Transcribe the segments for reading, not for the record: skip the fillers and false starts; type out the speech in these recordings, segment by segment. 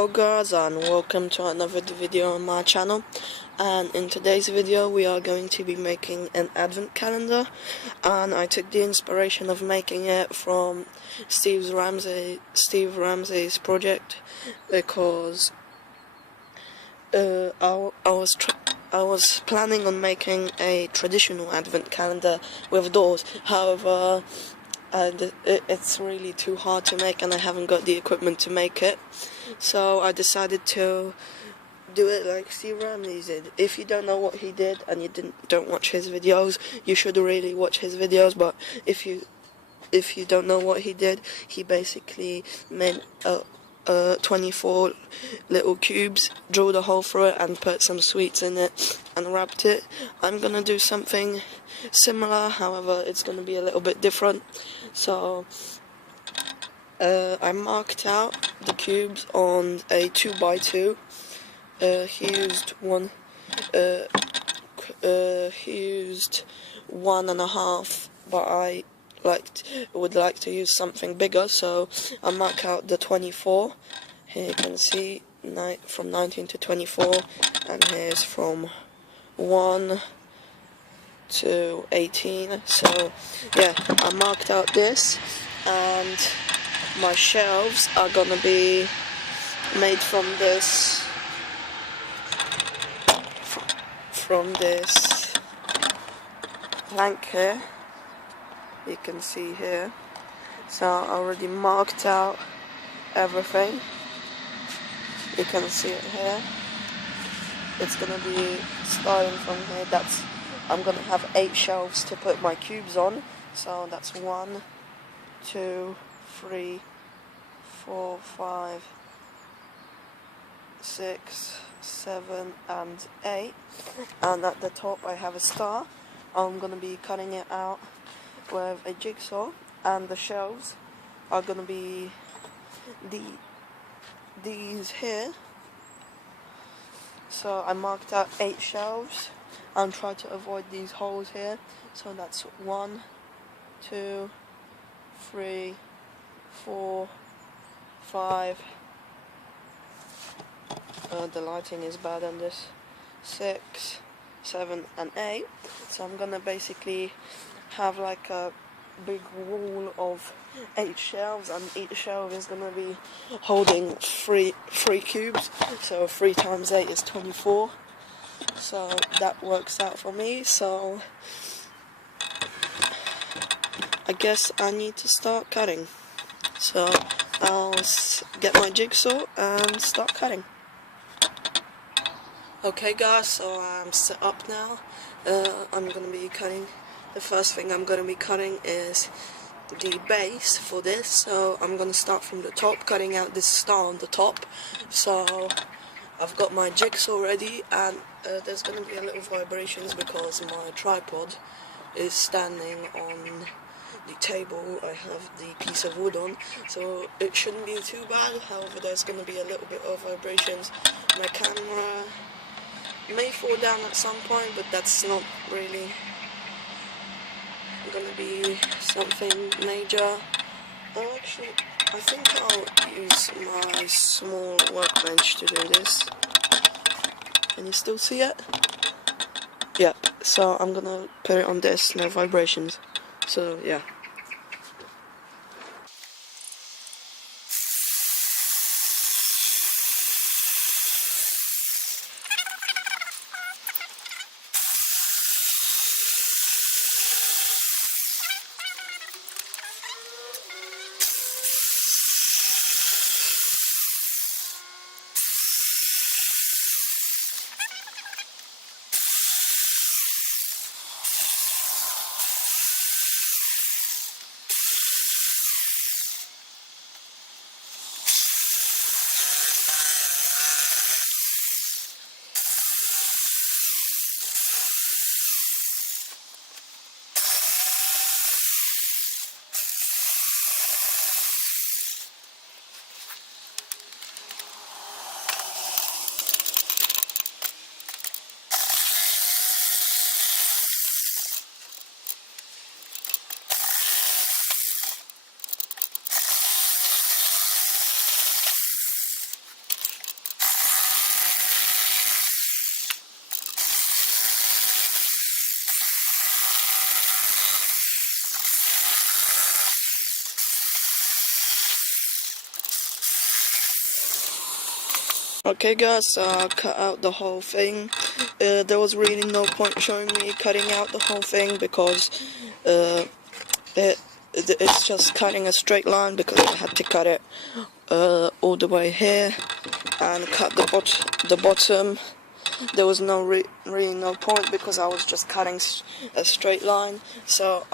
Hello guys, and welcome to another video on my channel. And in today's video we are going to be making an advent calendar, and I took the inspiration of making it from Steve Ramsey's project, because I was planning on making a traditional advent calendar with doors. However, it's really too hard to make, and I haven't got the equipment to make it. So I decided to do it like Steve Ramsey did. If you don't know what he did and you don't watch his videos, you should really watch his videos. But if you don't know what he did, he basically made 24 little cubes, drilled a hole through it and put some sweets in it and wrapped it. I'm gonna do something similar, however it's gonna be a little bit different. So I marked out the cubes on a 2x2. He used 1.5, but I would like to use something bigger, so I mark out the 24. Here you can see from 19 to 24, and here's from 1 to 18. So yeah, I marked out this, and my shelves are gonna be made from this plank here. You can see here. So I already marked out everything. You can see it here. It's gonna be starting from here. I'm gonna have 8 shelves to put my cubes on. So that's 1, 2, 3, 4, 5, 6, 7, and 8. And at the top I have a star. I'm gonna be cutting it out with a jigsaw, and the shelves are gonna be these here. So I marked out 8 shelves and tried to avoid these holes here. So that's 1, 2, 3, 4, 5. The lighting is bad on this. 6, 7, and 8. So I'm gonna basically have like a big wall of 8 shelves, and each shelf is gonna be holding three cubes. So 3 times 8 is 24. So that works out for me. So I guess I need to start cutting. So I'll get my jigsaw and start cutting. Okay guys, so I'm set up now. I'm going to be cutting. The first thing I'm going to be cutting is the base for this. So I'm going to start from the top, cutting out this star on the top. So I've got my jigsaw ready, and there's going to be a little vibrations because my tripod is standing on the table I have the piece of wood on, so it shouldn't be too bad. However, there's going to be a little bit of vibrations. My camera may fall down at some point, but that's not really going to be something major. Actually, I think I'll use my small workbench to do this. Can you still see it? Yep, so I'm going to put it on this, no vibrations. So yeah. Okay guys, so I cut out the whole thing. There was really no point showing me cutting out the whole thing because it's just cutting a straight line, because I had to cut it all the way here and cut the bottom. There was really no point because I was just cutting a straight line. So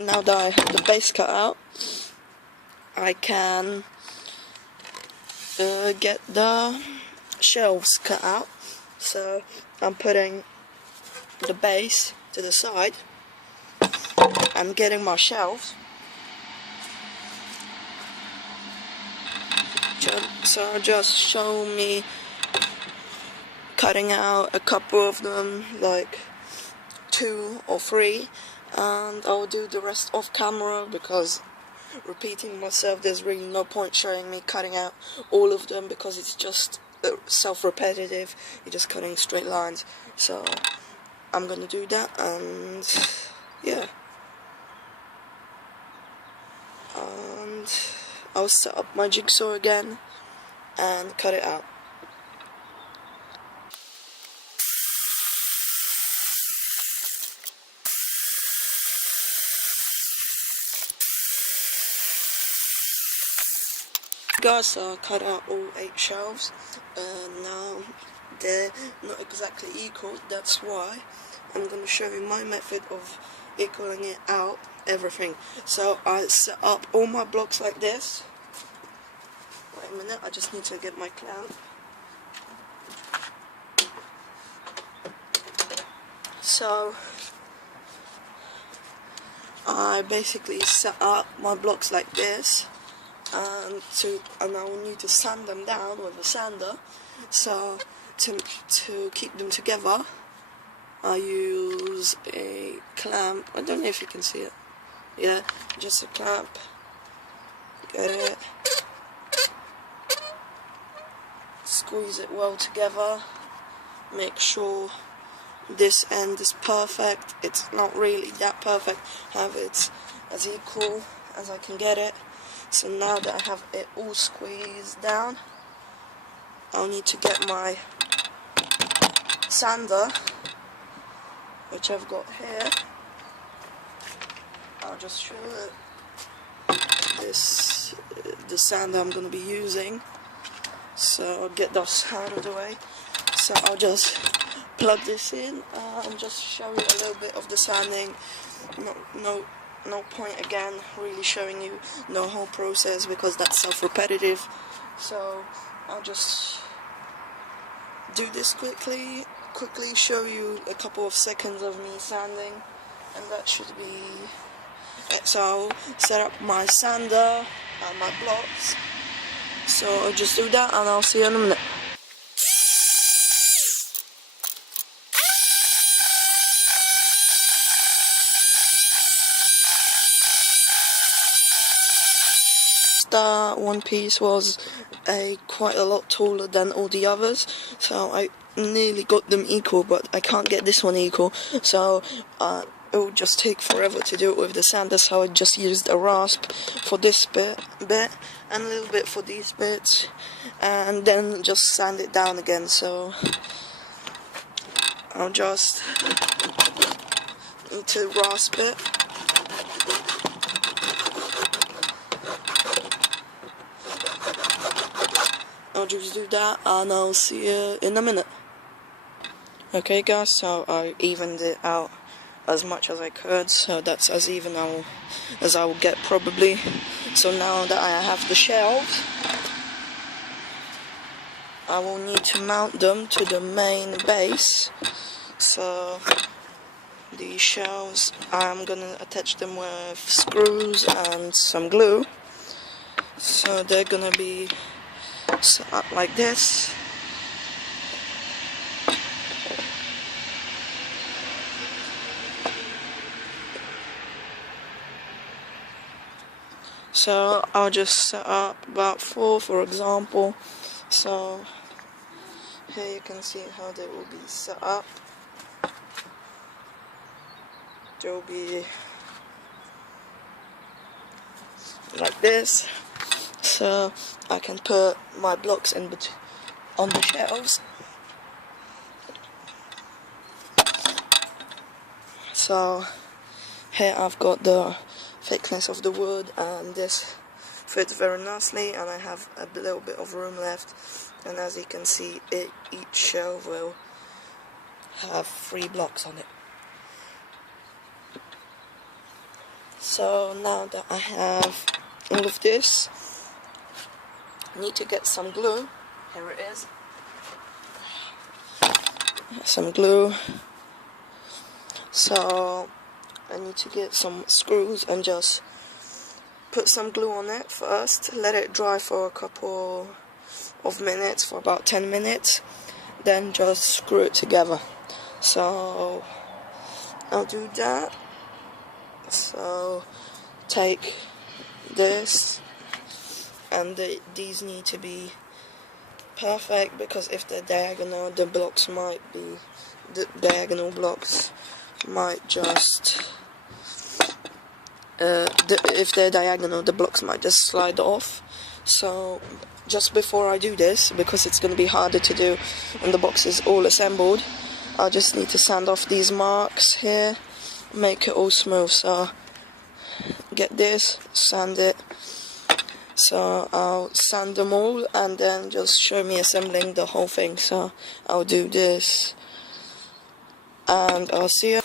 now that I have the base cut out, I can get the shelves cut out. So I'm putting the base to the side. I'm getting my shelves. So just show me cutting out a couple of them, like 2 or 3, and I'll do the rest off camera because repeating myself, there's really no point showing me cutting out all of them because it's just self-repetitive. You're just cutting straight lines. So I'm gonna do that, and yeah, and I'll set up my jigsaw again and cut it out. Guys, so I cut out all 8 shelves. Now they're not exactly equal, that's why I'm going to show you my method of equaling it out, everything. So I set up all my blocks like this. Wait a minute, I just need to get my clamp. So I basically set up my blocks like this, and I will need to sand them down with a sander. So to keep them together, I use a clamp. I don't know if you can see it. Yeah, just a clamp. Get it. Squeeze it well together. Make sure this end is perfect. It's not really that perfect. Have it as equal as I can get it. So now that I have it all squeezed down, I'll need to get my sander, which I've got here. I'll just show it. This the sander I'm going to be using. So I'll get those out of the way. So I'll just plug this in and just show you a little bit of the sanding. No point again really showing you the whole process because that's self-repetitive. So I'll just do this quickly show you a couple of seconds of me sanding, and that should be it. So I'll set up my sander and my blocks. So I'll just do that and I'll see you in a minute. That one piece was quite a lot taller than all the others, so I nearly got them equal, but I can't get this one equal, so it would just take forever to do it with the sander. So I just used a rasp for this bit and a little bit for these bits, and then just sand it down again. So I'll just need to rasp it. I'll just do that and I'll see you in a minute. Okay guys, so I evened it out as much as I could, so that's as even as I will get probably. So now that I have the shelves, I will need to mount them to the main base. So these shelves, I'm gonna attach them with screws and some glue. So they're gonna be set up like this. So I'll just set up about 4 for example. So here you can see how they will be set up. They will be like this. So I can put my blocks in on the shelves. So here I've got the thickness of the wood, and this fits very nicely, and I have a little bit of room left, and as you can see, each shelf will have 3 blocks on it. So now that I have all of this, I need to get some glue. Here it is. Some glue. So I need to get some screws and just put some glue on it first, let it dry for a couple of minutes, for about 10 minutes, then just screw it together. So I'll do that. So take this, and these need to be perfect, because if they're diagonal, the diagonal blocks might just if they're diagonal, the blocks might just slide off. So just before I do this, because it's going to be harder to do when the box is all assembled, I just need to sand off these marks here, make it all smooth. So get this, sand it. So I'll sand them all and then just show me assembling the whole thing. So I'll do this and I'll see you.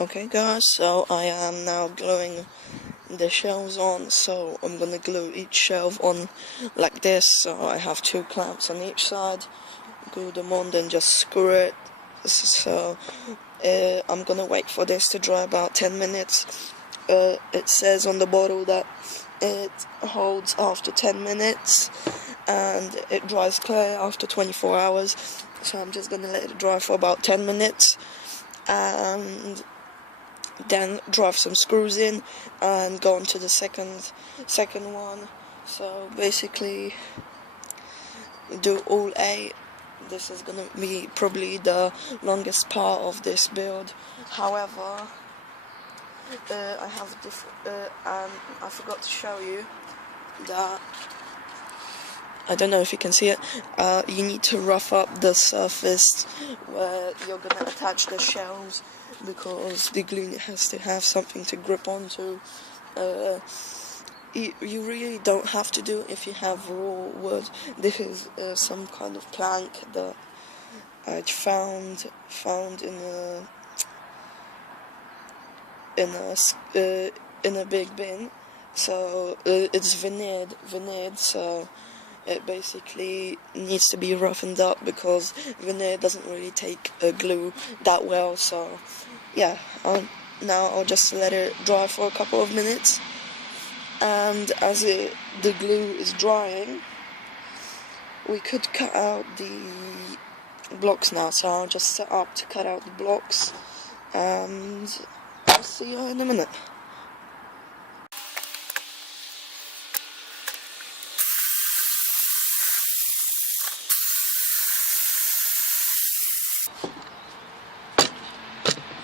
Okay guys, so I am now gluing the shelves on. So I'm gonna glue each shelf on like this. So I have 2 clamps on each side, glue them on, then just screw it. So I'm gonna wait for this to dry about 10 minutes. It says on the bottle that it holds after 10 minutes and it dries clear after 24 hours. So I'm just gonna let it dry for about 10 minutes and then drive some screws in and go on to the second one. So basically do all 8. This is gonna be probably the longest part of this build. However, I have and I forgot to show you that, I don't know if you can see it, you need to rough up the surface where you're gonna attach the shelves, because the glue has to have something to grip onto. You really don't have to do it if you have raw wood. This is some kind of plank that I'd found in a big bin. So it's veneered, so it basically needs to be roughened up, because veneer doesn't really take glue that well. So yeah, now I'll just let it dry for a couple of minutes, and as the glue is drying, we could cut out the blocks now. So I'll just set up to cut out the blocks, and I'll see you in a minute.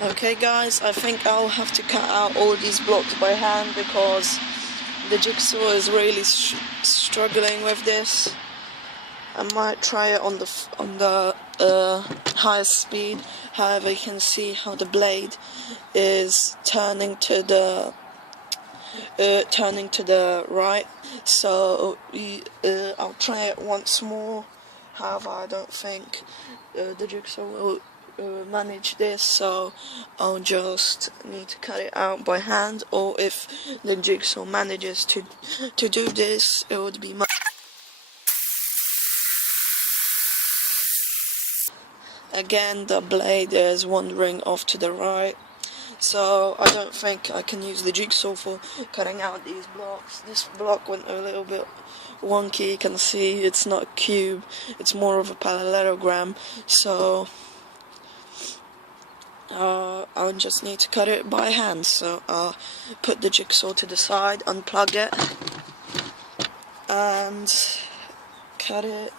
Okay guys, I think I'll have to cut out all these blocks by hand, because the jigsaw is really struggling with this. I might try it on the highest speed. However, you can see how the blade is turning to the right. So I'll try it once more. However, I don't think the jigsaw will manage this, so I'll just need to cut it out by hand, or if the jigsaw manages to do this, it would be again, the blade is wandering off to the right, so I don't think I can use the jigsaw for cutting out these blocks. This block went a little bit wonky. You can see it's not a cube, it's more of a parallelogram, so I'll just need to cut it by hand. So I'll put the jigsaw to the side, unplug it, and cut it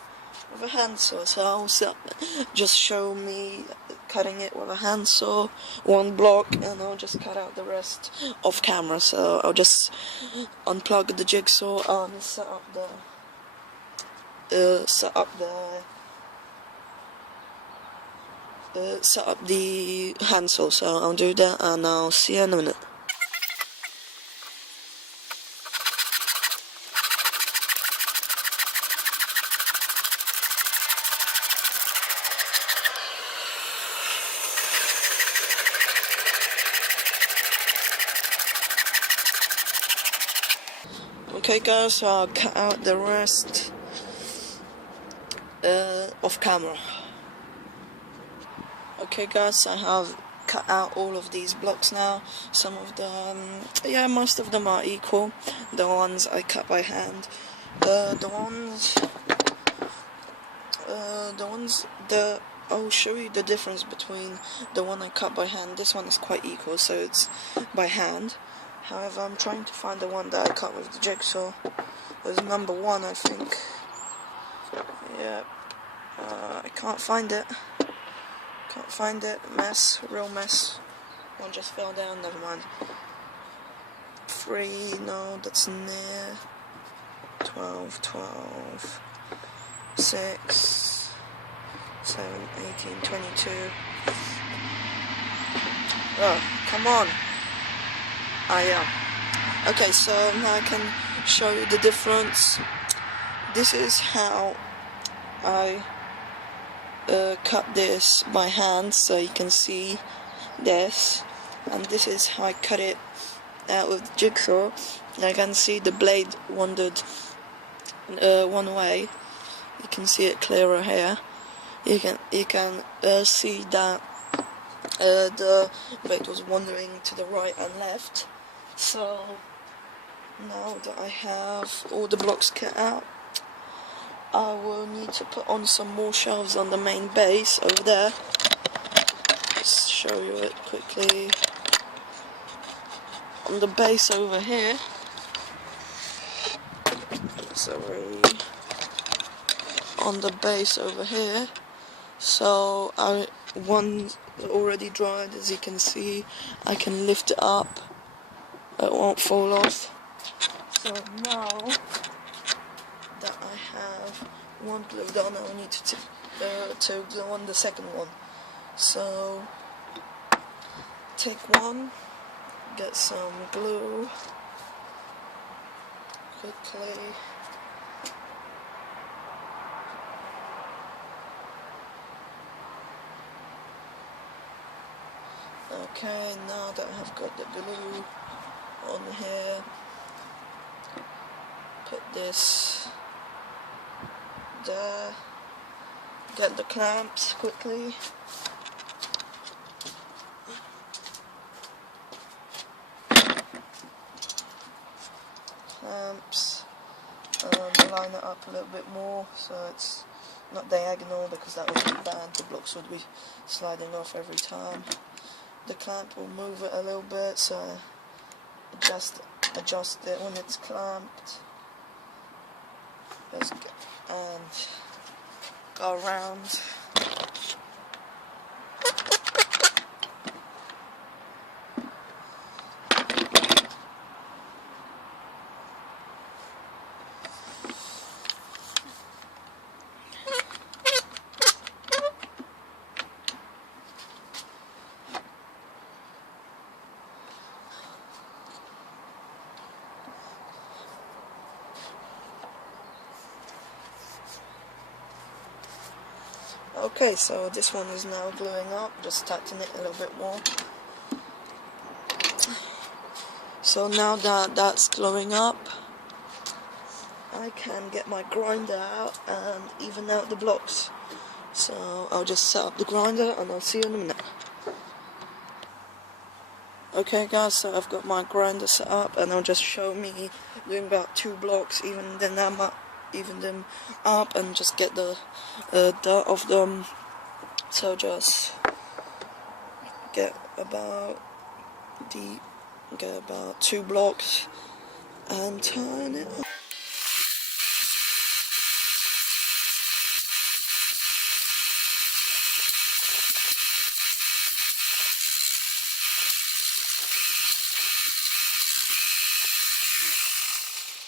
with a handsaw. So I'll just show me cutting it with a handsaw, one block, and I'll just cut out the rest off camera. So I'll just unplug the jigsaw and set up the handsaw. So I'll do that, and I'll see you in a minute. Okay guys, so I'll cut out the rest off camera. Okay guys, I have cut out all of these blocks now. Some of them, yeah, most of them are equal. The ones I cut by hand, I'll show you the difference between the one I cut by hand. This one is quite equal, so it's by hand. However, I'm trying to find the one that I cut with the jigsaw. There's number 1, I think. Yep. I can't find it. Can't find it. Mess. Real mess. One just fell down. Never mind. 3. No, that's near. 12. 6. 7. 18. 22. Oh, come on. Yeah. Okay, so now I can show you the difference. This is how I cut this by hand, so you can see this, and this is how I cut it out with the jigsaw. I can see the blade wandered one way. You can see it clearer here. You can see that the blade was wandering to the right and left. So now that I have all the blocks cut out, I will need to put on some more shelves on the main base over there. Let's show you it quickly. On the base over here, on the base over here, so one's already dried, as you can see. I can lift it up, it won't fall off. So now that I have one glued on, I need to glue on the second one. So take one, get some glue quickly. Okay, now that I have got the glue on here, put this there, get the clamps quickly. Clamps, line it up a little bit more so it's not diagonal, because that would be bad. The blocks would be sliding off every time. The clamp will move it a little bit, so adjust it when it's clamped, and go around. Okay, so this one is now gluing up, just tighten it a little bit more. So now that that's gluing up, I can get my grinder out and even out the blocks. So I'll just set up the grinder and I'll see you in a minute. Okay guys, so I've got my grinder set up, and I'll just show me doing about 2 blocks, even them up, and just get the dirt off them. So just get about 2 blocks and turn it up.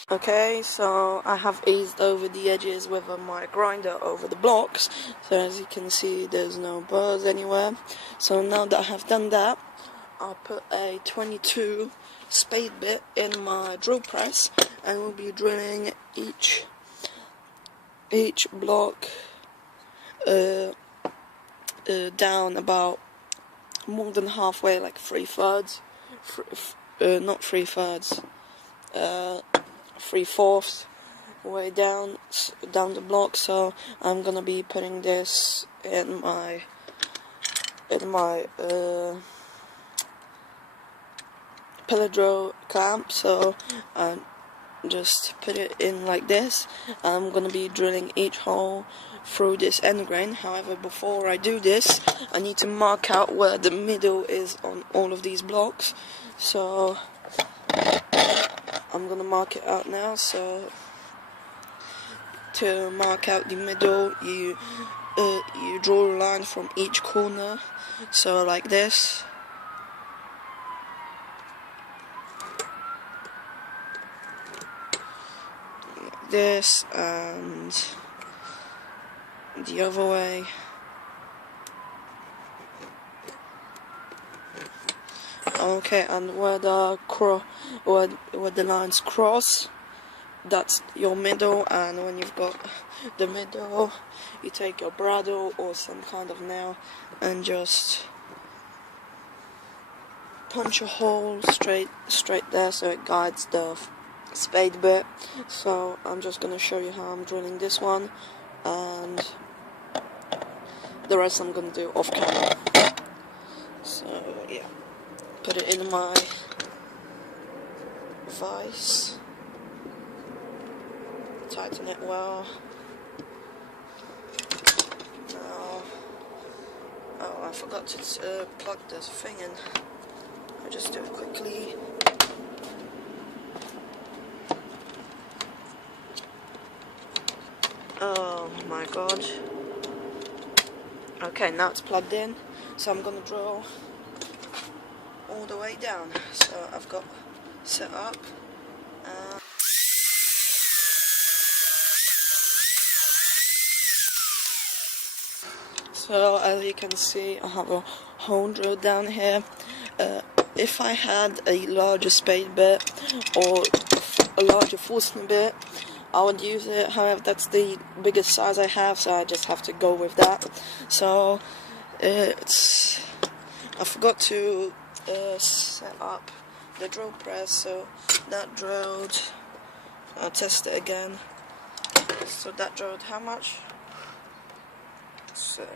Okay, so I have eased over the edges with my grinder over the blocks, so as you can see there's no burrs anywhere. So now that I have done that, I'll put a 22 spade bit in my drill press, and we'll be drilling each block down about more than halfway, like 3/3, not 3/3, 3/4 way down the block. So I'm gonna be putting this in my pillar drill clamp. So just put it in like this. I'm gonna be drilling each hole through this end grain. However, before I do this, I need to mark out where the middle is on all of these blocks. So I'm gonna mark it out now. So to mark out the middle, you draw a line from each corner, so like this. Like this, and the other way. Okay, and where the lines cross, that's your middle. And when you've got the middle, you take your bradawl or some kind of nail and just punch a hole straight there, so it guides the spade bit. So I'm just gonna show you how I'm drilling this one, and the rest I'm gonna do off camera. So yeah, put it in my vise, tighten it well. Now, oh, I forgot to plug this thing in. I'll just do it quickly. Oh my god. Okay, now it's plugged in, so I'm gonna drill all the way down. So I've got set up. So as you can see, I have a hole drilled down here. If I had a larger spade bit or a larger Forstner bit, I would use it. However, that's the biggest size I have, so I just have to go with that. So I forgot to set up the drill press, so that drilled. I'll test it again. So that drilled how much? So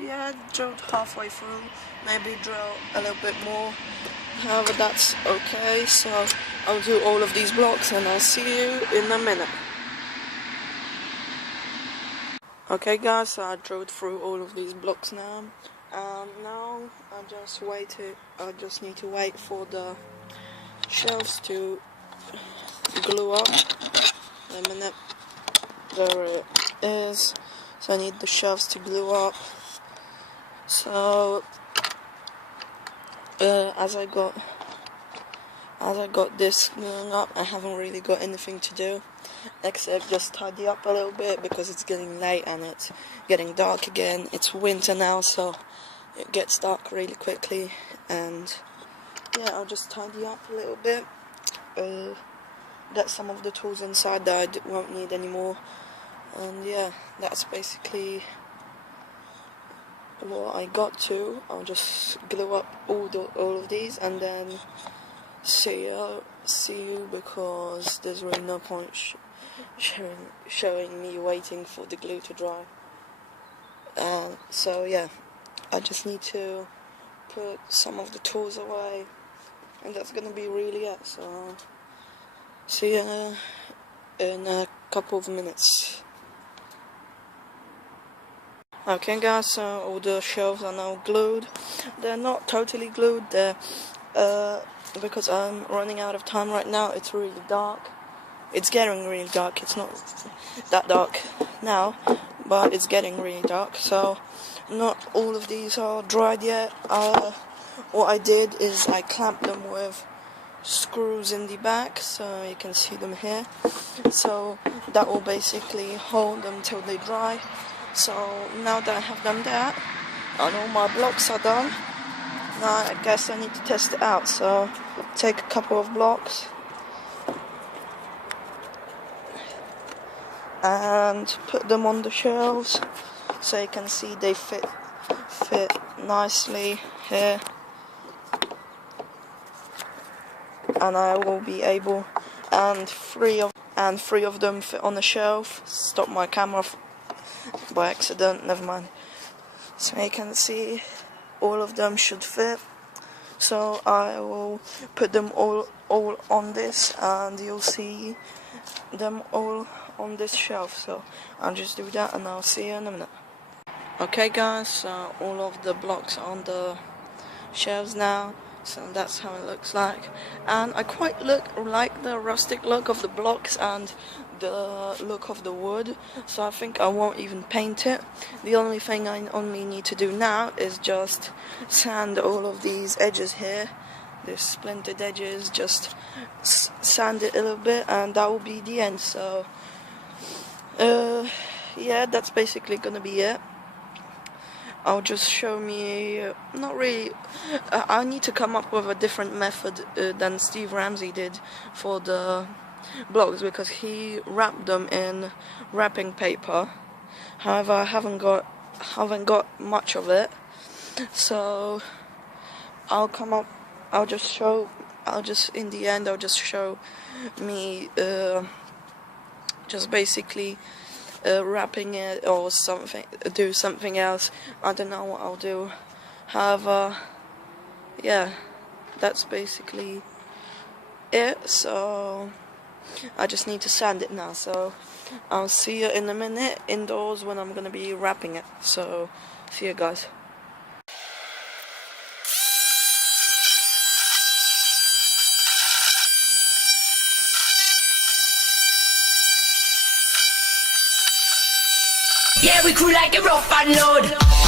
yeah, drilled halfway through. Maybe drill a little bit more. However, that's okay. So I'll do all of these blocks, and I'll see you in a minute. Okay guys, so I drilled through all of these blocks now. Now I just need to wait for the shelves to glue up. A minute. There it is. So I need the shelves to glue up. So as I got this gluing up, I haven't really got anything to do except just tidy up a little bit, because it's getting late and it's getting dark again. It's winter now, so it gets dark really quickly, and yeah, I'll just tidy up a little bit, get some of the tools inside that I won't need anymore, and yeah, that's basically what I got to. I'll just glue up all of these, and then see you, because there's really no point showing me waiting for the glue to dry. So yeah, I just need to put some of the tools away, and that's gonna be really it. So see you in a couple of minutes. Okay guys, so all the shelves are now glued. They're not totally glued, they're because I'm running out of time right now. It's really dark. It's getting really dark. It's not that dark now, but it's getting really dark. So not all of these are dried yet. What I did is I clamped them with screws in the back, so you can see them here. So that will basically hold them till they dry. So now that I have done that, and all my blocks are done, now I guess I need to test it out. So take a couple of blocks and put them on the shelves, so you can see they fit nicely here, and I will be able, and three of them fit on the shelf. Stop my camera by accident, never mind. So you can see all of them should fit. So I will put them all on this, and you'll see them all on this shelf. So I'll just do that, and I'll see you in a minute. Okay guys, so all of the blocks are on the shelves now, so that's how it looks like. And I quite like the rustic look of the blocks and the look of the wood, so I think I won't even paint it. The only thing I only need to do now is just sand all of these edges here, these splintered edges, just sand it a little bit, and that will be the end. So yeah, that's basically gonna be it. I'll just show me, not really, I need to come up with a different method than Steve Ramsey did for the blocks, because he wrapped them in wrapping paper. However, I haven't got much of it, so I'll just show me just basically wrapping it or do something else. I don't know what I'll do. However, yeah, that's basically it. So I just need to sand it now. So I'll see you in a minute indoors when I'm gonna be wrapping it. So see you guys. Yeah, we crew like a rough and load.